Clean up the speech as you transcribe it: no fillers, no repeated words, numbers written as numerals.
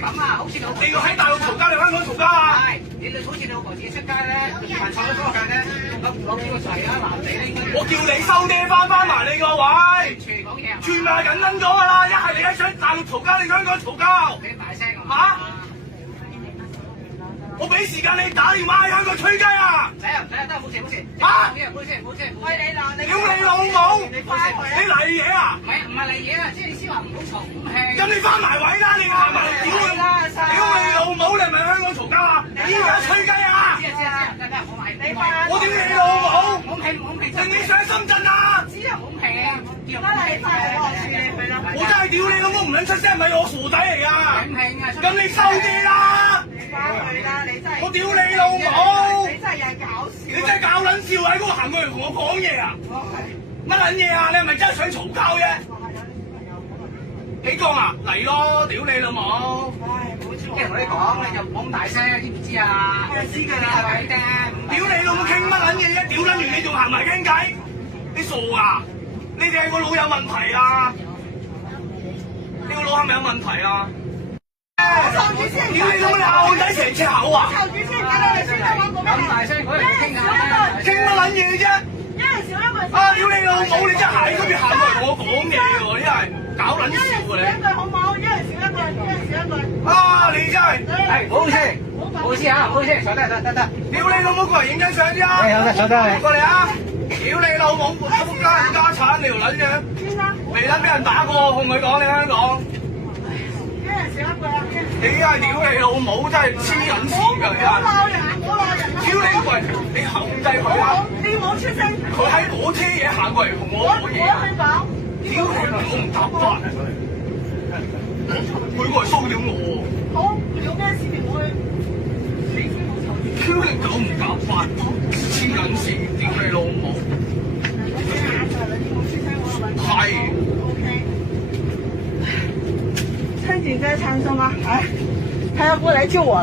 咁啊，好似老你要喺大陸嘈交定香港嘈交啊？係，你好似你老婆自己出街咧，犯錯咗多界咧，攞幾個掣啊，男仔咧應該。我叫你收爹翻埋你個位。全講嘢。全咪緊撚咗㗎啦！一係你喺大陸嘈交，你香港嘈交。你大聲啊！嚇！我俾時間你打電話喺香港吹雞啊！唔使啊，唔使啊，得冇事冇事。嚇！冇事冇事。喂你嗱，你屌你老母！你翻去啊！你嚟嘢啊！唔係嚟嘢啊，即係意思話唔好嘈氣。咁你翻埋位啦！你行埋嚟屌你！屌你老母！你係咪香港嘈交啊？你而家吹雞啊！知啊，得我買。你翻。我屌你老母！冇氣。定你上深圳啊？知啊，冇氣啊。而家你翻去我處理佢啦。我真係屌你老母唔撚出聲，咪我傻仔嚟㗎！唔興啊！咁你收爹啦！你翻去啦，你真係。我屌你老母！你真係有搞笑。你真係搞撚笑喺嗰度行過嚟同我講嘢啊！乜撚嘢啊？你係咪真係想嘈交啫？幾個啊？嚟咯！屌你老母！唉，冇錯。跟住同你講，你就唔好咁大聲，知唔知啊？我知㗎啦。係咪啫？屌你老母傾乜撚嘢啫？屌撚完你仲行埋傾偈？你傻啊？你哋係個腦有問題啊？你個腦係咪有問題啊？臭住先！屌你老母！你咬仔成隻口啊！臭住先，等你哋先得我講咩？咁大聲，嗰人傾下。傾乜撚嘢啫？一人少一句。啊！屌你老母！你真係喺嗰邊行過嚟同我講嘢喎！真係搞撚一人笑喎你！少一句好唔好？一人少一句，一人少一句。啊！你真係〜係，唔好意思，唔好意思嚇，唔好意思，坐低，得。屌你老母過嚟影張相先啊！好得，坐低。過嚟啊！屌你老母，家產你條撚樣，先生，未撚俾人打過，同佢講你香港，一人少一句啊！你係屌你老母，真係黐撚線㗎你啊！唔好鬧人，唔好鬧人啊！屌你喂，你控制佢啊！你唔好出聲。佢喺我車嘢行過嚟同我講嘢啊！我去講。屌你老母唔答法，佢過嚟騷擾我好，有咩事情我去。你先冇嘈住。喎！屌你狗唔答法，黐撚線，屌你老母！係。OK。趁紧在唱什么？哎，他要过来救我。